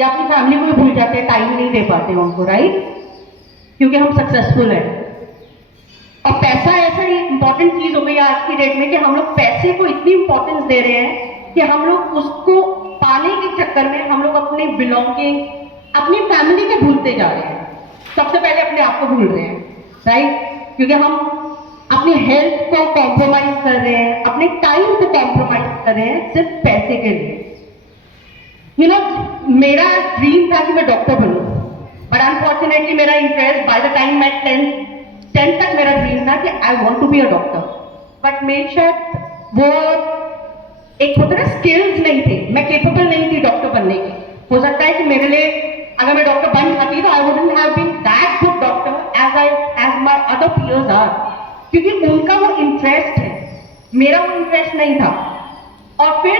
या अपनी फैमिली को भी भूल जाते हैं, टाइम नहीं दे पाते उनको, राइट? क्योंकि हम सक्सेसफुल हैं। और पैसा ऐसा ही इंपॉर्टेंट चीज हो गई आज की डेट में कि हम लोग पैसे को इतनी इंपॉर्टेंस दे रहे हैं कि हम लोग उसको पाने के चक्कर में हम लोग अपने बिलोंगिंग, अपनी फैमिली को भूलते जा रहे हैं। सबसे पहले अपने आप को भूल रहे हैं, राइट? क्योंकि हम अपनी हेल्थ को कॉम्प्रोमाइज कर रहे हैं, अपने टाइम को कॉम्प्रोमाइज कर रहे हैं सिर्फ पैसे के लिए। यू नो, मेरा ड्रीम था कि मैं डॉक्टर बनूं, बट अनफॉर्चुनेटली मेरा इंटरेस्ट बाय द टाइम मैं 10 तक मेरा ड्रीम था कि I want to be a doctor, but मेरे शायद वो एक होता ना स्किल्स नहीं थे, मैं केपेबल नहीं थी डॉक्टर बनने की। हो सकता है कि मेरे लिए अगर मैं डॉक्टर बन जाती तो I wouldn't have been that good doctor as my other peers are, क्योंकि उनका वो इंटरेस्ट है, मेरा वो इंटरेस्ट नहीं था। और फिर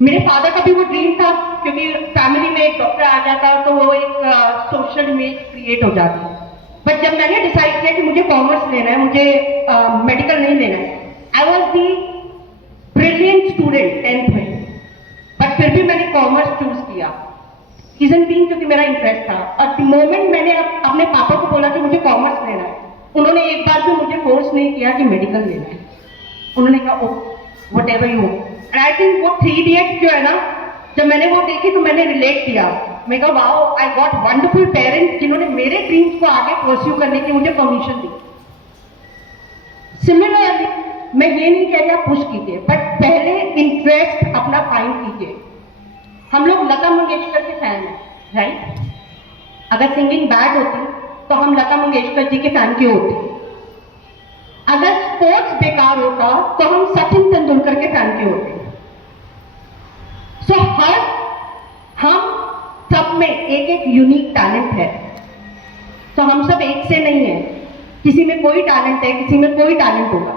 मेरे फादर का भी वो ड्रीम था, क्योंकि फैमिली में एक डॉक्टर आ जाता तो वो एक सोशल इमेज क्रिएट हो जाती। बट जब मैंने डिसाइड किया कि मुझे कॉमर्स लेना है, मुझे मेडिकल नहीं लेना है, I was the brilliant student 10th में, बट फिर भी मैंने कॉमर्स चूज किया, रीजन बीइंग क्योंकि मेरा इंटरेस्ट था। और द मोमेंट मैंने अपने पापा को बोला कि मुझे कॉमर्स लेना है, उन्होंने एक बार भी मुझे फोर्स नहीं किया कि मेडिकल लेना है। उन्होंने कहा oh whatever you. And I think वो 3 इडियट्स जो है ना, जब मैंने वो देखी तो मैंने रिलेट किया। मैं कहा wow, I got wonderful parents जिन्होंने मेरे ड्रीम्स को आगे परस्यू करने की मुझे परमिशन दी। सिमिलरली मैं ये नहीं कह रही आप पुश कीजिए, बट पहले इंटरेस्ट अपना फाइंड कीजिए। हम लोग लता मंगेशकर के फैन हैं, राइट? अगर सिंगिंग बैड होती तो हम लता मंगेशकर जी के फैन क्यों होते? अगर स्पोर्ट्स बेकार होता तो हम सचिन तेंदुलकर के फैन क्यों होते? सो हम सब में एक एक यूनिक टैलेंट है, तो हम सब एक से नहीं है, किसी में कोई टैलेंट है, किसी में कोई टैलेंट होगा।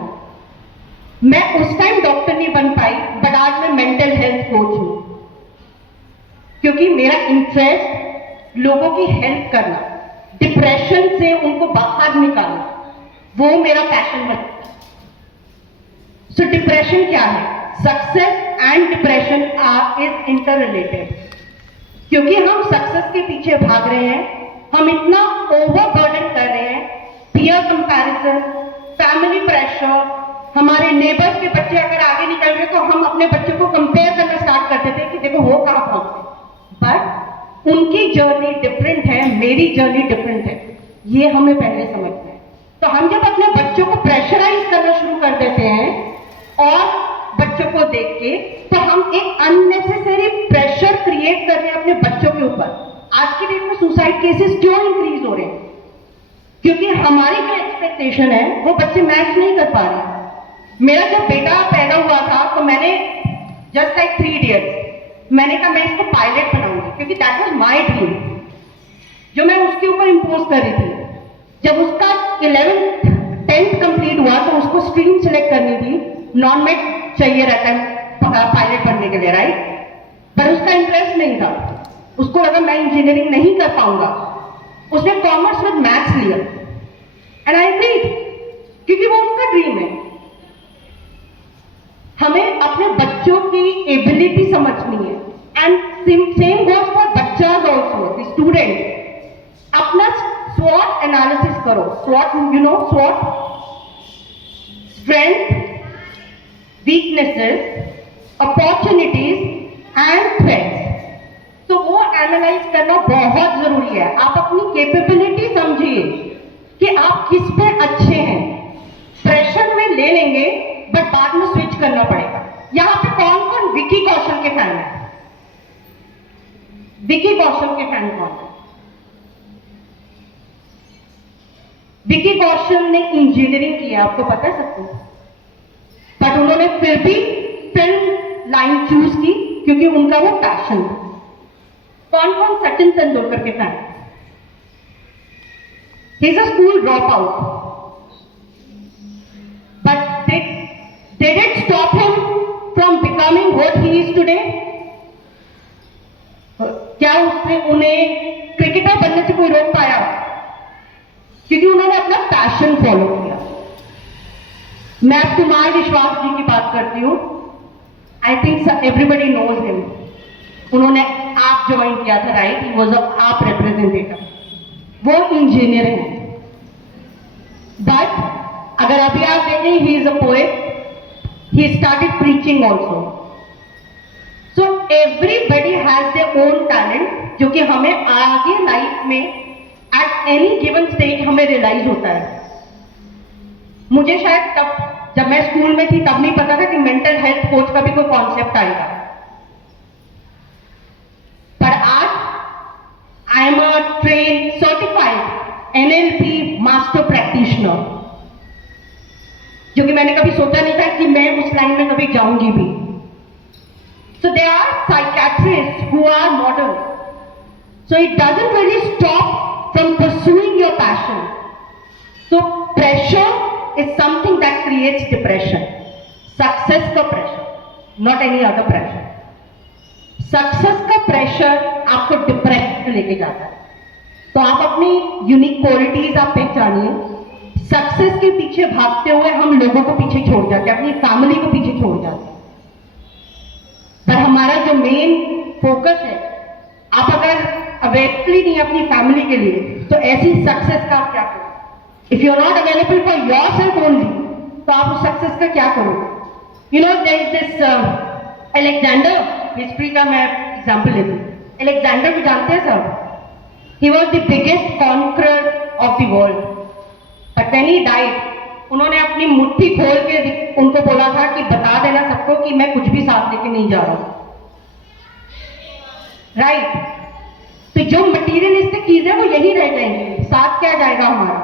मैं उस टाइम डॉक्टर नहीं बन पाई, बट आज मैं मेंटल हेल्थ कोच हूं, क्योंकि मेरा इंटरेस्ट लोगों की हेल्प करना, डिप्रेशन से उनको बाहर निकालना, वो मेरा पैशन है। सो डिप्रेशन क्या है? Success and depression is inter related, क्योंकि हम सक्सेस के पीछे भाग रहे हैं, हम इतना ओवरबर्डन कर रहे हैं, पीयर कंपैरिजन, फैमिली प्रेशर, हमारे नेबर्स के बच्चे अगर आगे निकल रहे तो हम अपने बच्चों को कंपेयर करना स्टार्ट करते थे कि देखो वो कहां पहुंचे। बट उनकी जर्नी डिफरेंट है, मेरी जर्नी डिफरेंट है, ये हमें पहले समझना है। तो हम जब अपने बच्चों को प्रेशराइज करना शुरू कर देते हैं और बच्चों को देख के, तो हम एक अननेसेसरी प्रेशर क्रिएट कर रहे हैं अपने बच्चों के ऊपर। आज की डेट में सुसाइड केसेस क्यों इंक्रीज हो रहे हैं? क्योंकि हमारी जो एक्सपेक्टेशन है वो बच्चे मैच नहीं कर पा रहे। मेरा जब बेटा पैदा हुआ था तो मैंने जस्ट लाइक 3 इडियट्स, मैंने कहा मैं इसको पायलट बनाऊंगी, क्योंकि दैट वाज माय ड्रीम जो मैं उसके ऊपर इंपोज कर रही थी। जब उसका 11th 10th कंप्लीट हुआ तो उसको स्ट्रीम सिलेक्ट करनी थी, नॉन मेड चाहिए रहता है पायलट बनने के लिए, राइट? पर उसका इंटरेस्ट नहीं था, उसको लगा मैं इंजीनियरिंग नहीं कर पाऊंगा, उसने कॉमर्स विद मैथ्स लिया। एंड आई एग्रीड, क्योंकि वो उसका ड्रीम है। हमें अपने बच्चों की एबिलिटी समझनी है, and same goes for बच्चास also, the student. अपना स्वॉट एनालिसिस करो, स्वॉट you know, स्वॉट strength, weaknesses, opportunities and threats. तो वो एनालाइज करना बहुत जरूरी है। आप अपनी कैपेबिलिटी समझिए कि आप किस पे अच्छे हैं। प्रेशर में ले लेंगे बट बाद में स्विच करना पड़ेगा। यहां पे कौन कौन विकी कौशल के फैन है? विकी कौशल के फैन कौन है? विकी कौशल ने इंजीनियरिंग किया, आपको पता है सबको, बट उन्होंने फिर भी फिल्म लाइन चूज की क्योंकि उनका वो पैशन था। कौन कौन सचिन तेंदुलकर के fan? He is a school drop out, but did it stop him from becoming what he is today? क्या उसने उन्हें क्रिकेटर बनने से कोई रोक पाया? क्योंकि उन्होंने अपना पैशन फॉलो किया। मैं अब कुमार विश्वास जी की बात करती हूँ। I think everybody knows him. उन्होंने आप ज्वाइन किया था, राइट? ही वॉज आप रिप्रेजेंटेटिव, वो इंजीनियर है। बट अगर अभी आप देखें, he is a poet, he started preaching also. So everybody has their own talent, जो कि हमें आगे लाइफ में at any given stage हमें रियलाइज होता है। मुझे शायद तब, जब मैं स्कूल में थी, तब नहीं पता था कि मेंटल हेल्थ कोच का भी कोई कॉन्सेप्ट आएगा। पर आज I am a train certified NLP master practitioner, जो कि मैंने कभी सोचा नहीं था कि मैं उस लाइन में कभी जाऊंगी भी। So there are psychiatrists who are models. So it doesn't really stop from pursuing your passion. So pressure is something that creates depression. Success का pressure, not any other pressure. Success का pressure आपको depression में लेके जाता है। तो आप अपनी यूनिक क्वालिटीज आप पहचानिए। सक्सेस के पीछे भागते हुए हम लोगों को पीछे छोड़ जाते हैं, अपनी फैमिली को पीछे छोड़ जाते हैं। पर हमारा जो मेन फोकस है, आप अगर अवेलेबल नहीं अपनी फैमिली के लिए, तो ऐसी सक्सेस का आप क्या करोगे? If you are not available for yourself only, तो आप उस सक्सेस का क्या करोगे? You know, there is this Alexander, history का मैं एग्जांपल लेती हूँ। अलेक्जेंडर को जानते हैं सब? He was the biggest conqueror of the world. But when he died, उन्होंने अपनी मुट्ठी खोल के उनको बोला था कि बता देना सबको कि मैं कुछ भी साथ लेके नहीं जा रहा हूं, राइट? तो जो मटीरियलिस्टिक चीज है वो यही रह जाएंगी, साथ क्या जाएगा हमारा?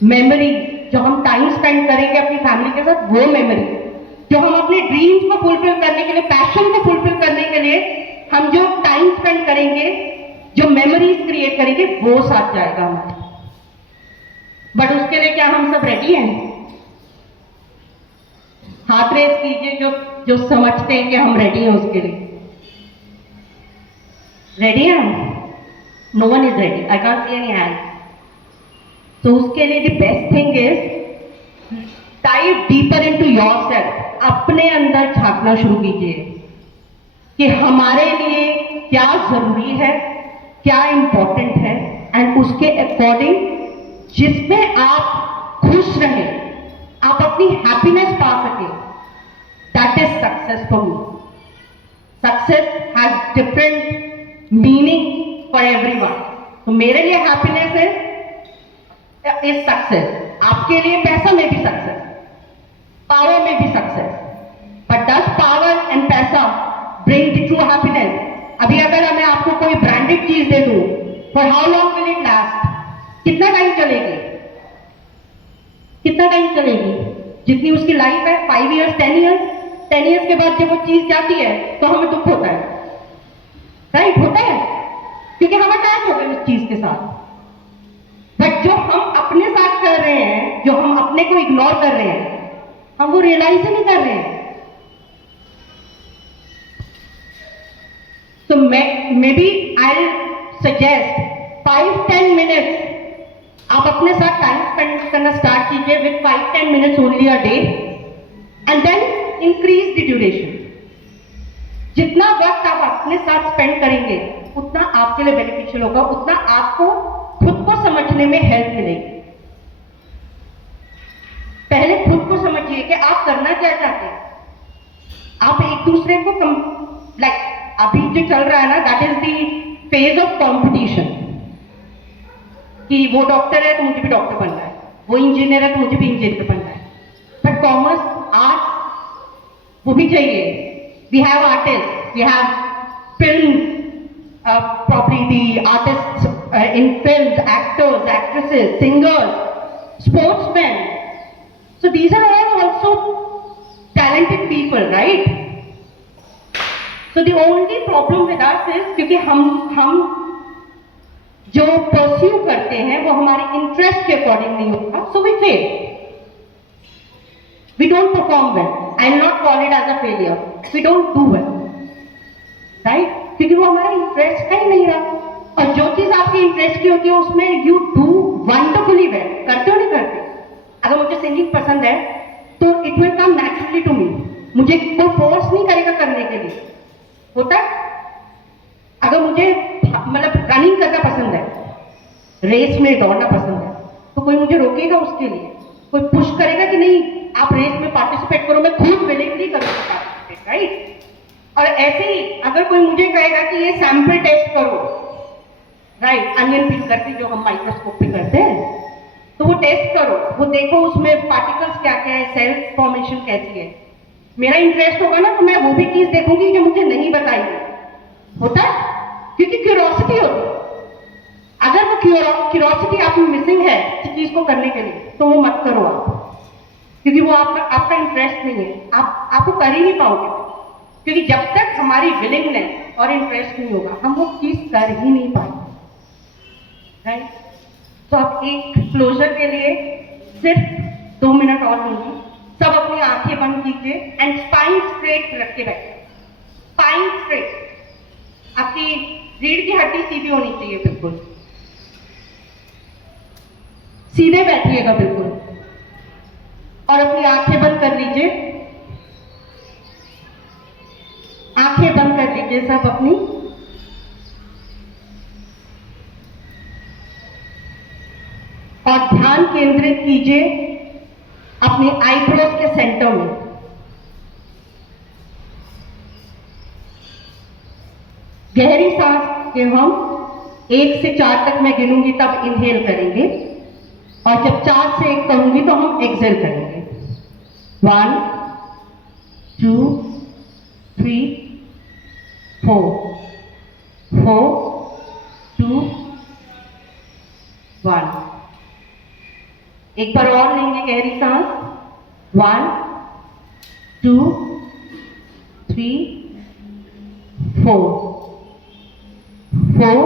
मेमोरी, जो हम टाइम स्पेंड करेंगे अपनी फैमिली के साथ, वो मेमोरी, जो हम अपने ड्रीम्स को फुलफिल करने के लिए, पैशन को फुलफिल करने के लिए हम जो टाइम स्पेंड करेंगे, जो मेमोरीज क्रिएट करेंगे, वो साथ जाएगा हमारा। बट उसके लिए क्या हम सब रेडी हैं? हाथ रेस कीजिए जो समझते हैं कि हम रेडी हैं उसके लिए। रेडी हैं हम? No one is ready, I can't see any hand. तो उसके लिए the best thing is dive deeper into yourself. अपने अंदर झांकना शुरू कीजिए कि हमारे लिए क्या जरूरी है, क्या इंपॉर्टेंट है, एंड उसके अकॉर्डिंग जिसमें आप खुश रहें, आप अपनी हैप्पीनेस पा सके, that is success for me. Success has different meaning for everyone. तो मेरे लिए हैप्पीनेस इज सक्सेस, आपके लिए पैसा में भी सक्सेस, पावर में भी success. But does power and पैसा ब्रिंग द ट्रू हैप्पीनेस? अभी अगर मैं आपको कोई ब्रांडेड चीज दे दूं, for how long will it last? कितना टाइम चलेगी? कितना टाइम चलेगी? जितनी उसकी लाइफ है, 5 ईयर्स, 10 ईयर्स। 10 ईयर्स के बाद जब वो चीज जाती है तो हमें दुख होता है, राइट? होता है, क्योंकि हम अटैच हो गए उस चीज के साथ। बट जो हम अपने साथ कर रहे हैं, जो हम अपने को इग्नोर कर रहे हैं, हम वो रियलाइज ही नहीं कर रहे हैं। So maybe I'll suggest 5-10 minutes आप अपने साथ टाइम स्पेंड करना स्टार्ट कीजिए with 5-10 minutes only a day, and then increase the duration. जितना वक्त आप अपने साथ स्पेंड करेंगे उतना आपके लिए बेनिफिशियल होगा, उतना आपको खुद को समझने में हेल्प मिलेगी। पहले खुद को समझिए कि आप करना क्या चाहते हैं। आप एक दूसरे को अभी जो चल रहा है ना, that is the phase of competition, कि वो डॉक्टर है तो मुझे भी डॉक्टर बनना है, वो इंजीनियर है तो मुझे भी इंजीनियर बनना है। बट कॉमर्स, आर्ट, वो भी चाहिए। We have artist, we have film, probably the artists in films, actors, actresses, singers, sportsmen. So these are all also talented people, right? So the only problem with us is क्योंकि हम जो pursue करते हैं वो हमारे interest के according नहीं होता, so we fail. We don't perform well. I will not call it as a failure. We don't do well, right? क्योंकि वो हमारा इंटरेस्ट का ही नहीं रहा। और जो चीज आपकी इंटरेस्ट की होती है उसमें यू डू वंडरफुली वेल। करते हो नहीं करते? अगर मुझे सिंगिंग पसंद है तो it will come naturally to me, मुझे कोई फोर्स नहीं करेगा करने के लिए। होता है? अगर मुझे मतलब रनिंग करना पसंद है, रेस में दौड़ना पसंद है, तो कोई मुझे रोकेगा उसके लिए? कोई पुश करेगा कि नहीं आप रेस में पार्टिसिपेट करो? मैं खुद विलिंगली करूंगी पार्टिसिपेट, राइट? और ऐसे ही अगर कोई मुझे कहेगा कि ये सैंपल टेस्ट करो, राइट, अनियन पील करके जो हम माइक्रोस्कोप पे करते हैं, तो वो टेस्ट करो, वो देखो उसमें पार्टिकल्स क्या क्या है, सेल फॉर्मेशन कैसी है। मेरा इंटरेस्ट होगा ना, तो मैं वो भी चीज देखूंगी जो मुझे नहीं बताई है। होता है, क्योंकि क्यूरोसिटी होती है। अगर वो क्यूरोसिटी आप में मिसिंग है इस चीज को करने के लिए, तो वो मत करो आप, क्योंकि वो आपका इंटरेस्ट नहीं है, आपको कर ही नहीं पाओगे। क्योंकि जब तक हमारी विलिंगनेस और इंटरेस्ट नहीं होगा, हम वो चीज कर ही नहीं पाएंगे, राइट? तो आप एक क्लोजर के लिए सिर्फ 2 मिनट और लूंगी। सब अपनी आंखें बंद कीजिए एंड स्पाइन स्ट्रेट रख के बैठिए। स्पाइन स्ट्रेट, आपकी रीढ़ की हड्डी सीधी होनी चाहिए, बिल्कुल सीधे बैठिएगा बिल्कुल, और अपनी आंखें बंद कर लीजिए। आंखें बंद कर लीजिए सब अपनी, और ध्यान केंद्रित कीजिए अपने आईब्रोज के सेंटर में। गहरी सांस के हम 1 से 4 तक मैं गिनूंगी, तब इनहेल करेंगे, और जब 4 से 1 कहूंगी तो हम एक्सहेल करेंगे। 1 2 3 4 4 2 1। एक बार और लेंगे गहरी सांस। 1 2 3 4 4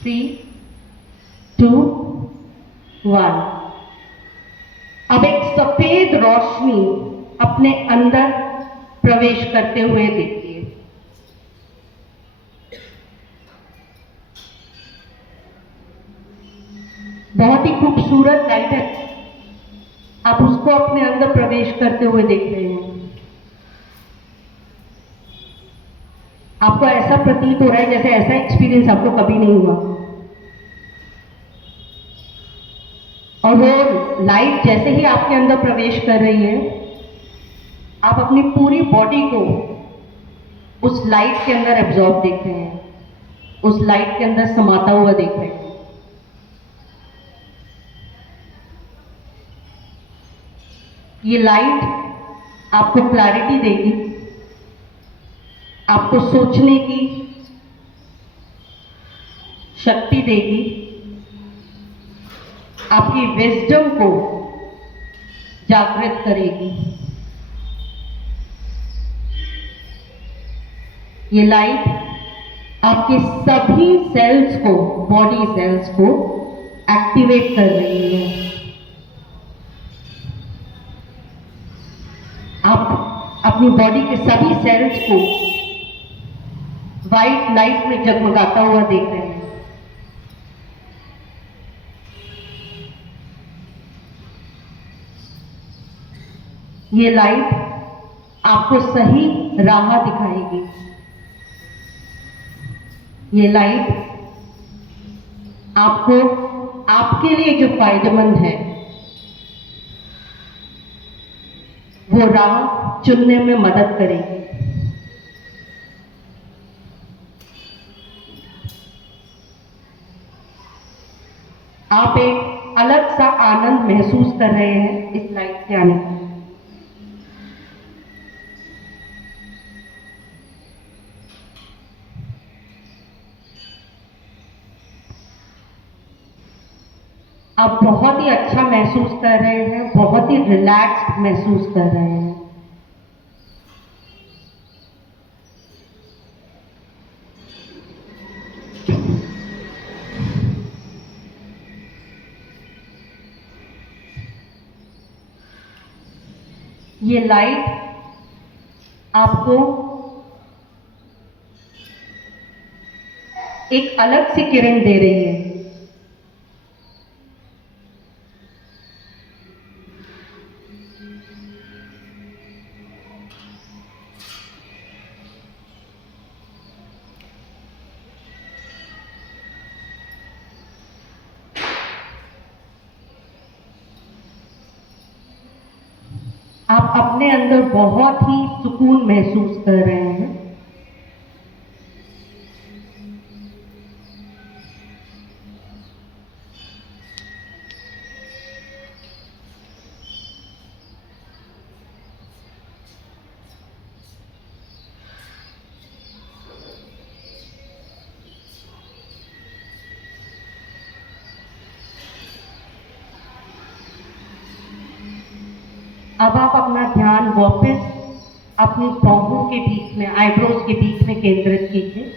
3 2 1। अब एक सफेद रोशनी अपने अंदर प्रवेश करते हुए देखिए। बहुत ही खूबसूरत लाइट है, आप उसको अपने अंदर प्रवेश करते हुए देख रहे हैं। आपको ऐसा प्रतीत हो रहा है जैसे ऐसा एक्सपीरियंस आपको कभी नहीं हुआ, और वो लाइट जैसे ही आपके अंदर प्रवेश कर रही है, आप अपनी पूरी बॉडी को उस लाइट के अंदर एब्जॉर्ब देख रहे हैं, उस लाइट के अंदर समाता हुआ देख रहे हैं। ये लाइट आपको क्लैरिटी देगी, आपको सोचने की शक्ति देगी, आपकी विजडम को जागृत करेगी। ये लाइट आपके सभी सेल्स को, बॉडी सेल्स को एक्टिवेट कर रही है। आप अपनी बॉडी के सभी सेल्स को व्हाइट लाइट में जगमगाता हुआ देख रहे हैं। ये लाइट आपको सही राह दिखाएगी। ये लाइट आपको आपके लिए जो फायदेमंद है वो राह चुनने में मदद करेगी। आप एक अलग सा आनंद महसूस कर रहे हैं इस लाइट के आने से। आप बहुत ही अच्छा महसूस कर रहे हैं, बहुत ही रिलैक्स्ड महसूस कर रहे हैं। ये लाइट आपको एक अलग सी किरण दे रही है। आप अपने अंदर बहुत ही सुकून महसूस कर रहे हैं। अब आप अपना ध्यान वापस अपनी बाहों के बीच में, आईब्रोज के बीच में केंद्रित कीजिए।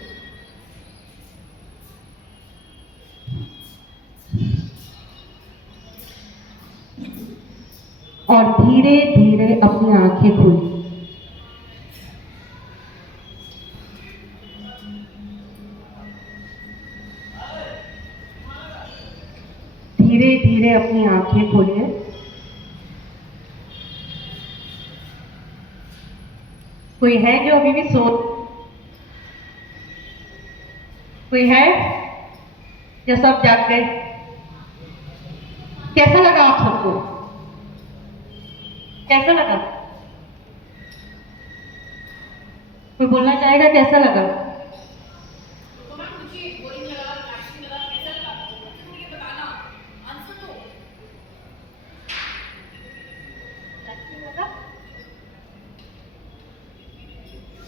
और धीरे धीरे अपनी आंखें खोलिए। धीरे धीरे अपनी आंखें खोलिए। कोई है जो अभी भी कोई है या सब जाग गए? कैसा लगा आप सबको? कैसा लगा? कोई बोलना चाहेगा कैसा लगा?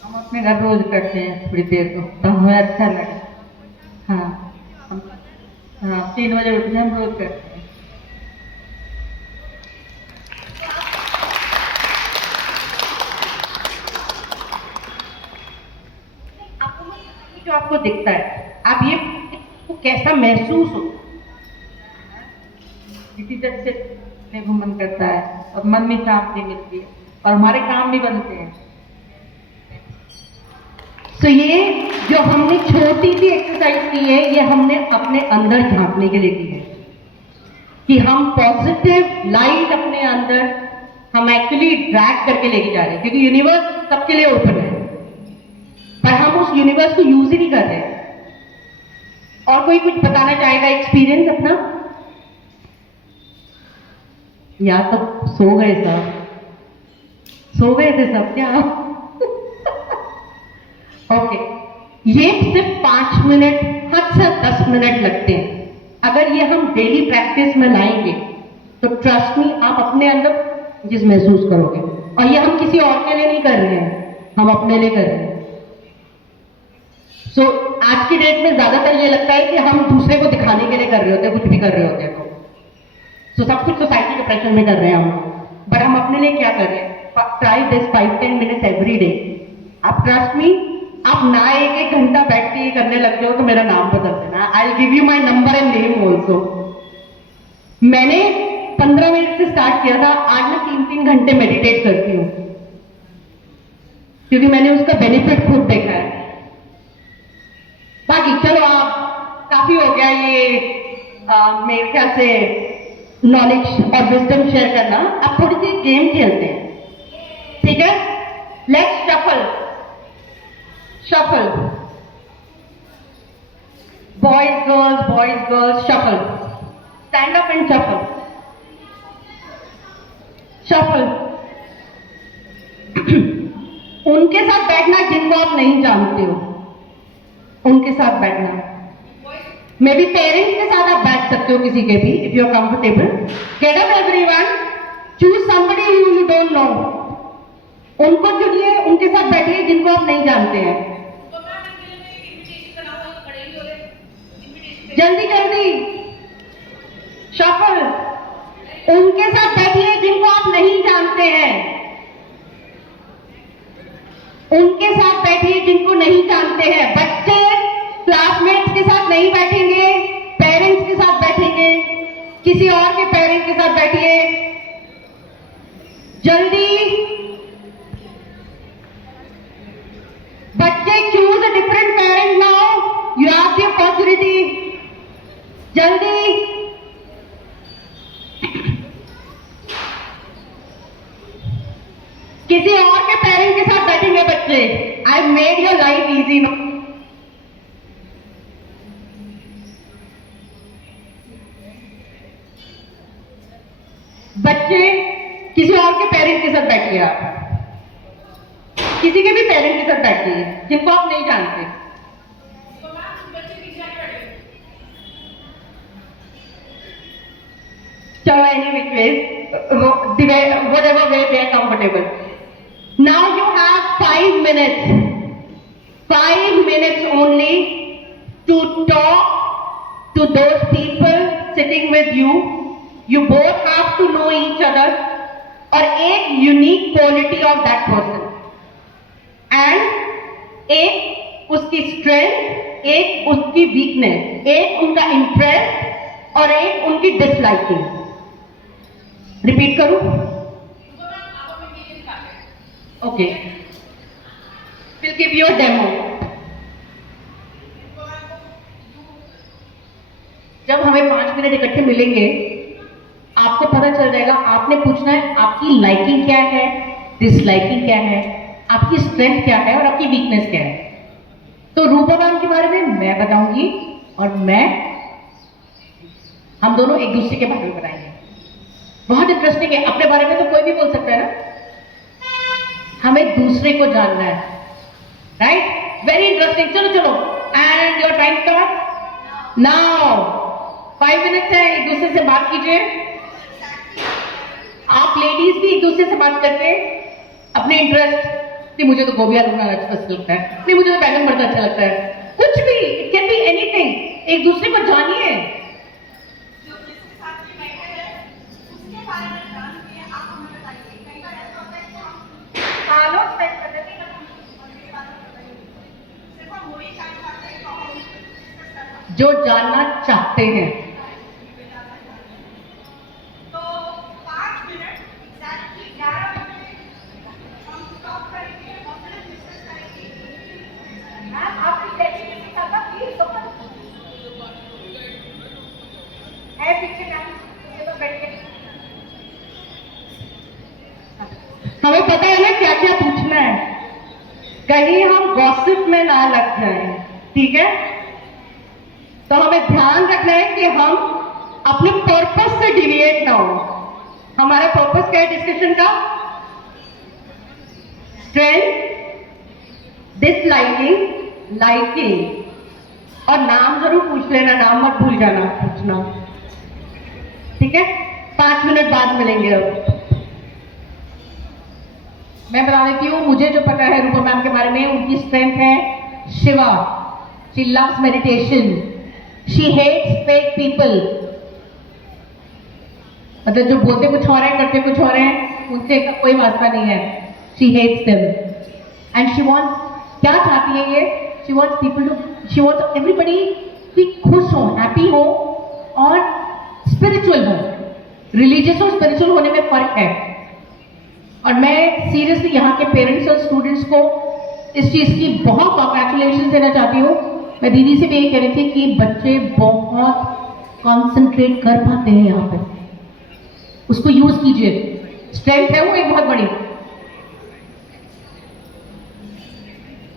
हम अपने घर रोज करते हैं थोड़ी देर को, तो हमें अच्छा लगे। हाँ, हाँ 3 बजे उठने हम रोज करते हैं। आपको जो आपको दिखता है, आप ये को कैसा महसूस हो? इसी तरह से मन करता है और मन में शांति मिलती है और हमारे काम भी बनते हैं। तो ये जो हमने छोटी सी एक्सरसाइज की है, ये हमने अपने अंदर झांकने के लिए की है कि हम पॉजिटिव लाइट अपने अंदर हम एक्चुअली ड्रैग करके लेके जा रहे हैं, क्योंकि यूनिवर्स सबके लिए ओपन है, पर हम उस यूनिवर्स को यूज ही नहीं कर रहे हैं। और कोई कुछ बताना चाहेगा एक्सपीरियंस अपना? या तो सो गए सब, सो गए थे सब क्या? ओके, ये सिर्फ 5 मिनट, हद से 10 मिनट लगते हैं। अगर ये हम डेली प्रैक्टिस में लाएंगे तो ट्रस्ट मी, आप अपने अंदर जिस महसूस करोगे। और ये हम किसी और के लिए नहीं कर रहे हैं, हम अपने लिए कर रहे हैं। सो आज की डेट में ज्यादातर ये लगता है कि हम दूसरे को दिखाने के लिए कर रहे होते हैं, कुछ भी कर रहे होते हैं। तो सब कुछ सोसाइटी के प्रेशर में कर रहे हैं हम, बट हम अपने लिए क्या कर रहे हैं? Try this 5-10 minutes every day. आप ट्रस्ट मी, आप ना 1-1 घंटा बैठ के ये करने लग जाओ तो मेरा नाम बदल देना। I will give you my number and name also. मैंने 15 मिनट से स्टार्ट किया था, आज मैं 3-3 घंटे मेडिटेट करती हूँ, क्योंकि मैंने उसका बेनिफिट खुद देखा है। बाकी चलो, आप काफी हो गया ये मेरे ख्याल से नॉलेज और विजडम शेयर करना। अब थोड़ी सी गेम खेलते हैं, ठीक है? Let's shuffle. Shuffle, boys girls shuffle. Stand up and shuffle. Shuffle. उनके साथ बैठना जिनको आप नहीं जानते हो, उनके साथ बैठना। मे बी पेरेंट्स के साथ आप बैठ सकते हो, किसी के भी, if you are comfortable. Get up everyone, choose somebody who you don't know. उनको चुनिए, उनके साथ बैठिए जिनको आप नहीं जानते हैं। जल्दी जल्दी शफल। उनके साथ बैठिए जिनको आप नहीं जानते हैं। उनके साथ बैठिए जिनको नहीं जानते हैं। बच्चे क्लासमेट्स के साथ नहीं बैठेंगे, पेरेंट्स के साथ बैठेंगे, किसी और के पेरेंट्स के साथ बैठिए। जल्दी बच्चे, choose a different parent now, you have the opportunity. जल्दी किसी और के पेरेंट के साथ बैठेंगे बच्चे। I made your life easy no. बच्चे किसी किसी और के पेरेंट के साथ बैठिए, आप किसी के भी पेरेंट के साथ बैठिए जिनको आप नहीं जानते। चलो, any ways, whatever way they are comfortable. Now you have 5 minutes, 5 minutes only to talk to those people sitting with you. You both have to know each other और एक unique quality of that person and एक उसकी strength, एक उसकी weakness, एक उनका interest और एक उनकी disliking. रिपीट करूं? Okay, will give you a demo. जब हमें 5 मिनट इकट्ठे मिलेंगे, आपको पता चल जाएगा, आपने पूछना है आपकी लाइकिंग क्या है, डिसलाइकिंग क्या है, आपकी स्ट्रेंथ क्या है और आपकी वीकनेस क्या है। तो रूपा मैम के बारे में मैं बताऊंगी और हम दोनों एक दूसरे के बारे में बताएंगे। बहुत इंटरेस्टिंग है। अपने बारे में तो कोई भी बोल सकता है ना, हमें दूसरे को जानना है, राइट? Very interesting. चलो चलो, and your time start now. 5 minutes है, एक दूसरे से बात कीजिए। आप लेडीज भी एक दूसरे से बात करके अपने इंटरेस्ट, नहीं मुझे तो गोभी आलू बनाना अच्छा लगता है, नहीं मुझे तो बैंगन भरता अच्छा लगता है, कुछ भी, इट कैन बी एनीथिंग। एक दूसरे को जानिए। जो जानना चाहते हैं। तो 5 मिनट एग्जैक्टली 11 बजे हम स्टॉप करेंगे और फिर डिस्कस करेंगे। मैम आपकी कैसी प्लीज है पीछे मैम, ये तो बैठिए। हमें पता है ना क्या क्या पूछना है, कहीं हम गॉसिप में ना लग जाएं, ठीक है? तो हमें ध्यान रखना है कि हम अपने पर्पस से डिविएट ना हो। हमारा पर्पस क्या है डिस्कशन का? स्ट्रेंथ, डिसलाइकिंग, लाइकिंग, और नाम जरूर पूछ लेना, नाम मत भूल जाना पूछना, ठीक है? 5 मिनट बाद मिलेंगे। अब मैं बता देती हूँ, मुझे जो पता है रूपा मैम के बारे में, उनकी स्ट्रेंथ है Shiva. She loves meditation, she hates fake people. मतलब जो बोलते कुछ और है करते कुछ और है, उनसे कोई वास्ता नहीं है। She hates them and she wants, क्या चाहती है ये? She wants people to, she wants everybody कि खुश हो, हैप्पी हो और स्पिरिचुअल हो। रिलीजियस और स्पिरिचुअल होने में फर्क है। और मैं सीरियसली यहाँ के पेरेंट्स और स्टूडेंट्स को इस चीज़ की बहुत कॉन्ग्रेचुलेशन देना चाहती हूँ। मैं दीदी से भी ये कह रही थी कि बच्चे बहुत कंसंट्रेट कर पाते हैं यहाँ पे, उसको यूज कीजिए। स्ट्रेंथ है वो एक बहुत बड़ी।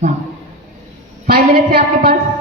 हाँ, 5 मिनट है आपके पास।